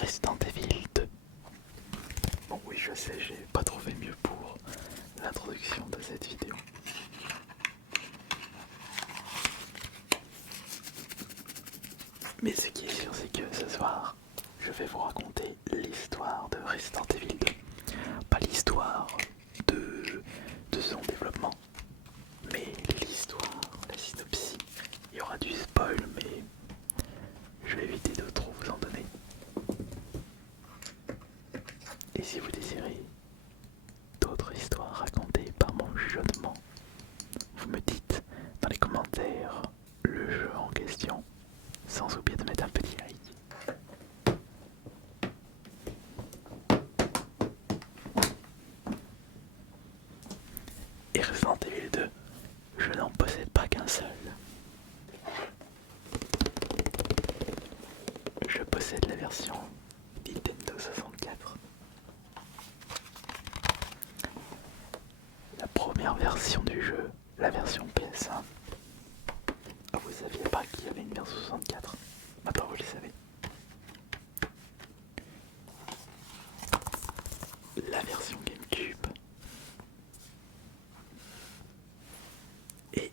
Resident Evil 2. Bon oui je sais, j'ai pas trouvé mieux pour l'introduction de cette vidéo. Mais ce qui est sûr c'est que ce soir, je vais vous raconter l'histoire de Resident Evil 2. Pas l'histoire de son développement, mais l'histoire, la synopsis. Il y aura du spoil mais je vais éviter de trop vous en donner. Et si vous désirez d'autres histoires racontées par mon chuchotement, vous me dites dans les commentaires le jeu en question, sans oublier de mettre un petit like. Et Resident Evil 2, je n'en possède pas qu'un seul. Je possède la version Nintendo 64. La première version du jeu, la version PS1. Ah, vous saviez pas qu'il y avait une version 64? Maintenant vous le savez. La version GameCube. Et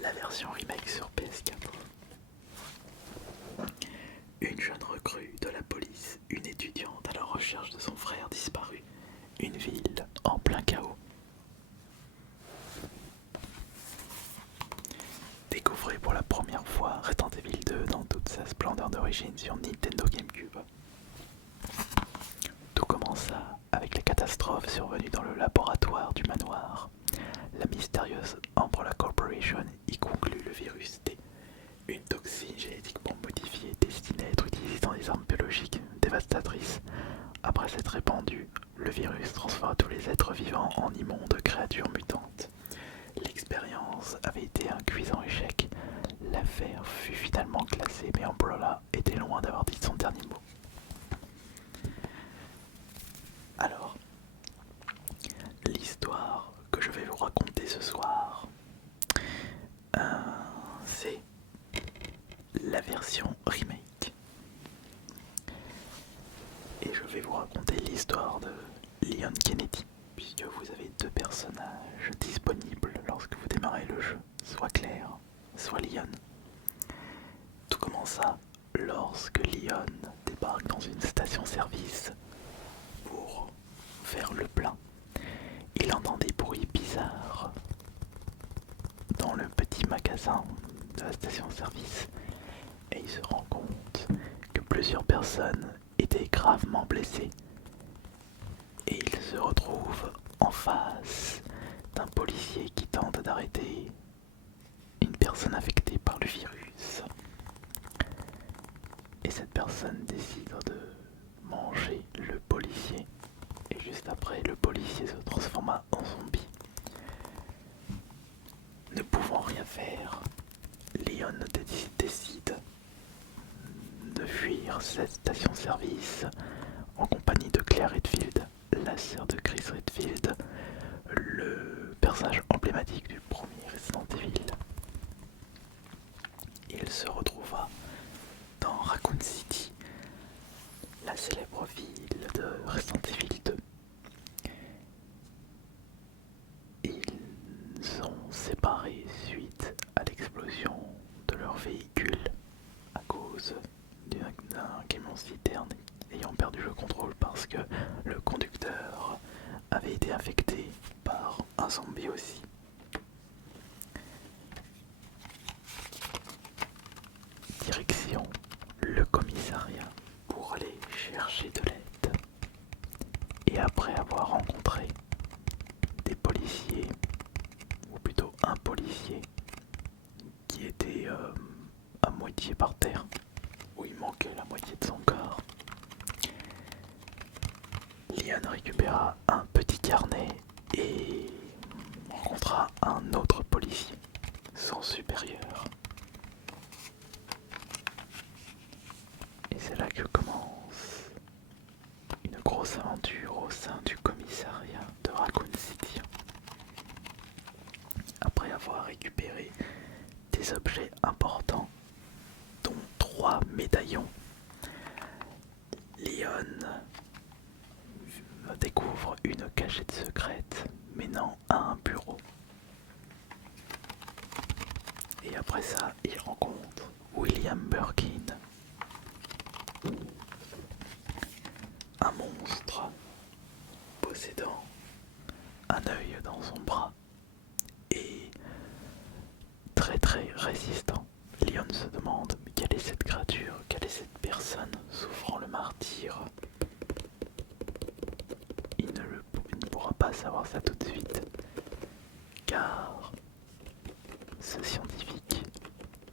la version remake sur PS4. Une jeune recrue de la police, une étudiante à la recherche de son frère disparu, une ville en plein chaos. Découvrez pour la première fois Resident Evil 2 dans toute sa splendeur d'origine sur Nintendo GameCube. Tout commença avec les catastrophes survenues dans le laboratoire du manoir. La mystérieuse Umbrella Corporation y conclut le virus T, une toxine génétiquement modifiée destinée à être utilisée dans des armes biologiques dévastatrices. Après s'être répandu, le virus transforma tous les êtres vivants en immondes créatures mutantes. L'expérience avait été un cuisant échec. L'affaire fut finalement classée, mais Umbrella était loin d'avoir dit son dernier mot. Alors, l'histoire que je vais vous raconter ce soir, c'est la version remake. Et je vais vous raconter l'histoire de Leon Kennedy, puisque vous avez deux personnages disponibles lorsque vous démarrez le jeu, soit Claire, soit Leon. Tout commença lorsque Leon débarque dans une station-service pour faire le plein. Il entend des bruits bizarres dans le petit magasin de la station-service et il se rend compte que plusieurs personnes étaient gravement blessées. Et il se retrouve en face d'un policier qui tente d'arrêter une personne affectée par le virus. Et cette personne décide de manger le policier. Et juste après, le policier se transforma en zombie. Ne pouvant rien faire, Leon décide de fuir cette station-service en compagnie de Claire Redfield, la sœur de Chris Redfield, le personnage emblématique du premier Resident Evil. Il se retrouva dans Raccoon City, la célèbre ville de Resident Evil 2. Ils sont séparés suite à l'explosion de leur véhicule à cause d'un camion citerne ayant perdu le contrôle parce que le conducteur avait été affecté par un zombie aussi. Direction le commissariat pour aller chercher de l'aide. Et après avoir rencontré des policiers, ou plutôt un policier qui était à moitié par terre, où il manquait la moitié de son corps, Leon récupéra un petit carnet et rencontra un autre policier, son supérieur. Et c'est là que commence une grosse aventure au sein du commissariat de Raccoon City. Après avoir récupéré des objets importants, dont 3 médaillons, Leon découvre une cachette secrète menant à un bureau. Et après ça, il rencontre William Birkin, un monstre possédant un œil dans son bras et très résistant. Leon se demande mais quelle est cette créature, quelle est cette personne souffrant le martyre. Il ne pourra pas savoir ça tout de suite, car ce scientifique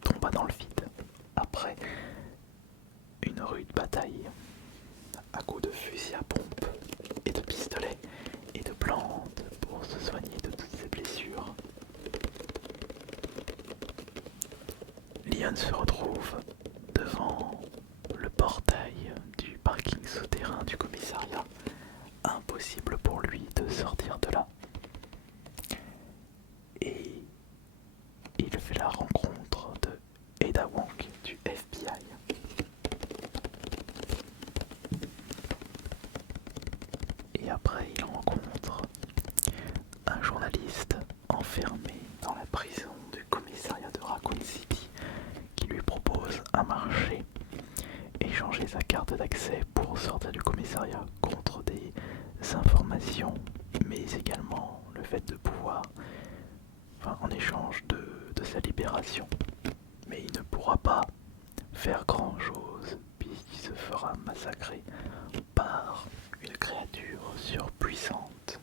tomba dans le vide après une rude bataille à coups de fusil à pompe et de pistolets et de plantes pour se soigner de toutes ses blessures. Leon se retrouve devant le portail du parking souterrain du commissariat. Impossible pour lui de sortir de là. Et il fait la rencontre de Ada Wong du FBI. Et après, il rencontre un journaliste enfermé dans la prison du commissariat de Raccoon City qui lui propose un marché, échanger sa carte d'accès pour sortir du commissariat contre des informations, mais également le fait de pouvoir, en échange de sa libération. Mais il ne pourra pas faire grand chose puisqu'il se fera massacrer par une créature surpuissante.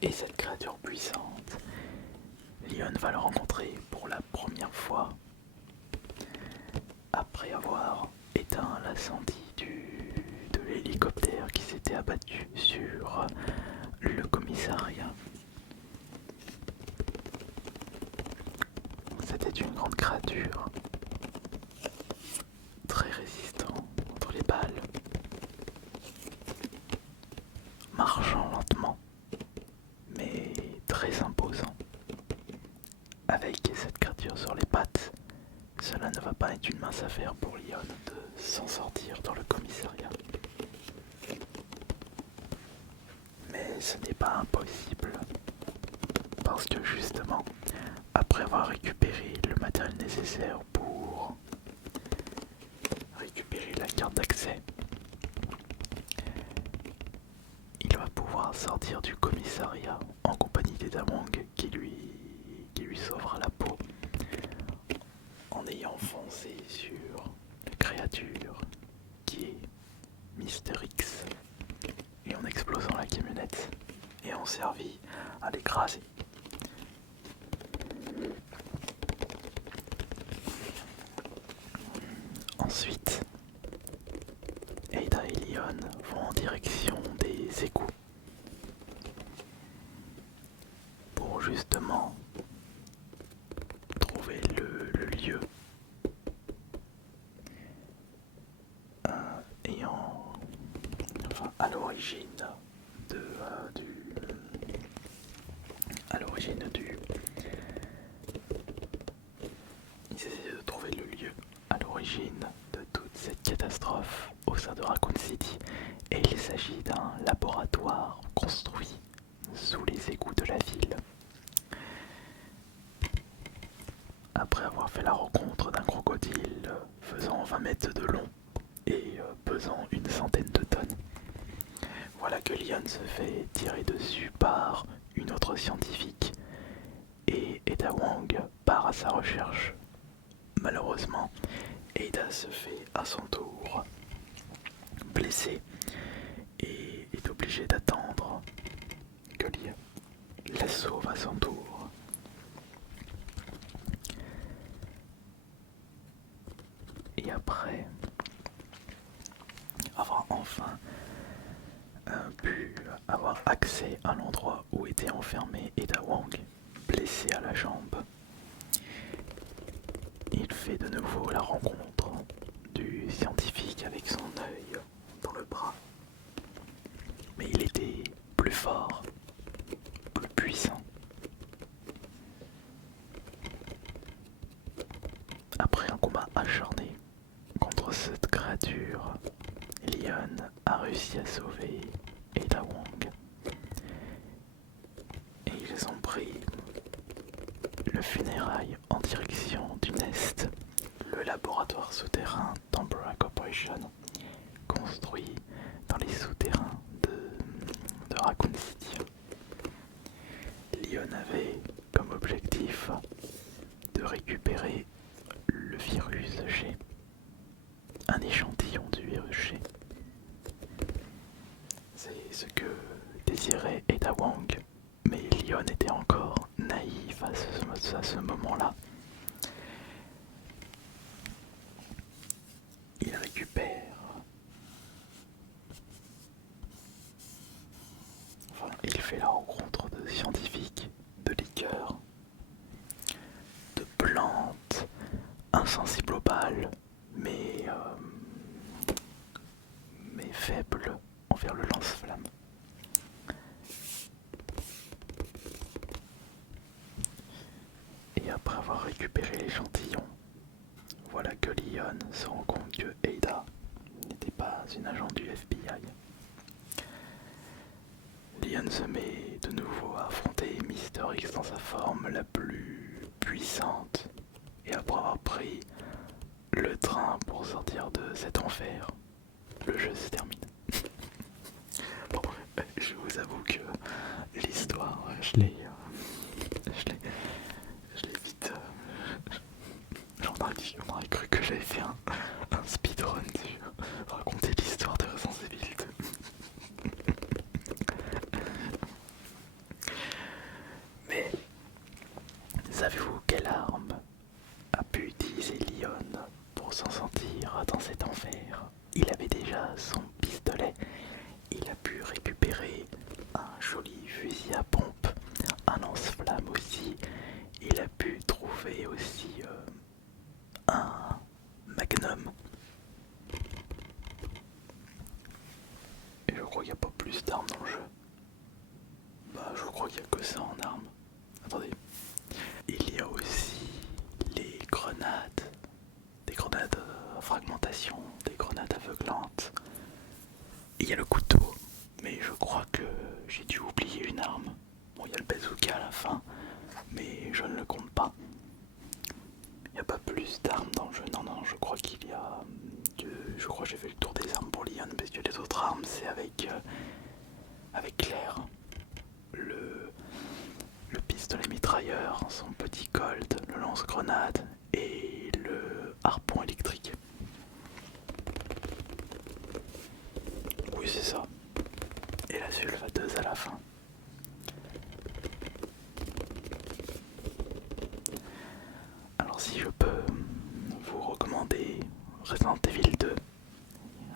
Et cette créature puissante, Leon va le rencontrer pour la première fois après avoir éteint l'incendie de l'hélicoptère qui s'était abattu sur le commissariat. C'était une grande créature, très résistant contre les balles, marchant lentement, mais très imposant. Avec cette créature sur les pattes, cela ne va pas être une mince affaire pour Leon de s'en sortir dans le commissariat. Mais ce n'est pas impossible, parce que justement, après avoir récupéré le matériel nécessaire pour récupérer la carte d'accès, il va pouvoir sortir du commissariat en compagnie d'Ada Wong qui lui sauvera la peau en ayant foncé sur la créature qui est Mister X et en explosant la camionnette et en servi à l'écraser. Ensuite, Ada et Leon vont en direction des égouts pour justement trouver le lieu à l'origine ils essaient de trouver le lieu à l'origine de toute cette catastrophe au sein de Raccoon City, et il s'agit d'un laboratoire construit sous les égouts de la ville. Après avoir fait la rencontre d'un crocodile faisant 20 mètres de long et pesant une centaine de tonnes, voilà que Leon se fait tirer dessus par une autre scientifique et Ada Wong part à sa recherche. Malheureusement, Ada se fait à son tour blessée et est obligée d'attendre que Leon la sauve à son tour. Et après avoir enfin pu avoir accès à l'endroit où était enfermé Ada Wong, blessé à la jambe, il fait de nouveau la rencontre scientifique avec son œil dans le bras. Mais il était plus fort, plus puissant. Après un combat acharné contre cette créature, Leon a réussi à sauver Ada Wong. Et ils ont pris le funérail en direction du Nest, le laboratoire souterrain d'Umbrella Corporation, construit dans les souterrains de Raccoon City. Leon avait comme objectif de récupérer le virus G, un échantillon du virus G. C'est ce que désirait Ada Wong, mais Leon était encore naïf à ce moment-là. Il récupère... Enfin, il fait la rencontre de scientifiques, de liqueurs, de plantes insensibles aux balles, mais faibles envers le lance-flamme. Et après avoir récupéré l'échantillon, voilà que Leon se rend compte que Ada n'était pas une agent du FBI. Leon se met de nouveau à affronter Mister X dans sa forme la plus puissante, et après avoir pris le train pour sortir de cet enfer, le jeu se termine. Bon, je vous avoue que l'histoire, je l'ai vite... J'en aurais cru que j'avais fait un speedrun sur raconter l'histoire de Resident Evil 2. Mais savez-vous quelle arme a pu utiliser Leon pour s'en sortir dans cet enfer? Il avait déjà son pistolet, il a pu récupérer un joli fusil à pompe, un lance-flamme aussi, il a pu trouver aussi un magnum. Et je crois qu'il n'y a pas plus d'armes dans le jeu. Bah je crois qu'il n'y a que ça en armes. Attendez. Il y a aussi les grenades. Des grenades à fragmentation, des grenades aveuglantes. Il y a le couteau. Mais je crois que j'ai dû oublier une arme. Bon, il y a le bazooka à la fin, mais je ne le compte pas. Il n'y a pas plus d'armes dans le jeu. Non, je crois qu'il y a... Je crois que j'ai fait le tour des armes pour Leon, parce que les autres armes, c'est avec Claire. Le pistolet mitrailleur, son petit Colt, le lance-grenade et le harpon électrique. Oui, c'est ça. Et la sulfateuse à la fin. Alors si je peux vous recommander Resident Evil 2,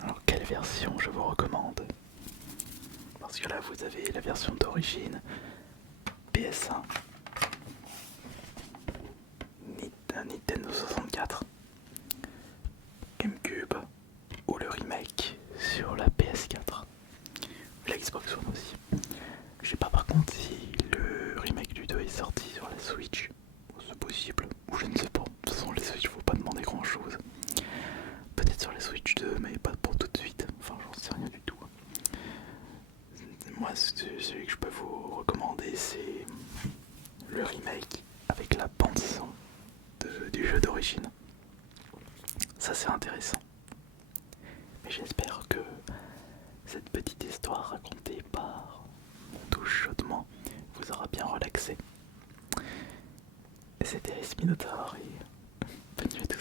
alors quelle version je vous recommande? Parce que là vous avez la version d'origine PS1, Nintendo 64, GameCube ou le remake sur la PS4, la Xbox One aussi. Je sais pas par contre si le remake du 2 est sorti sur la Switch, c'est possible, ou je ne sais pas. De toute façon les Switch faut pas demander grand chose. Peut-être sur la Switch 2 mais pas pour tout de suite, enfin j'en sais rien du tout. Moi celui que je peux vous recommander c'est le remake avec la bande son du jeu d'origine. Ça c'est intéressant. Mais j'espère que cette petite histoire racontée par mon douche chaudement vous aura bien relaxé. C'était Ace Minotaur et bonne nuit à tous.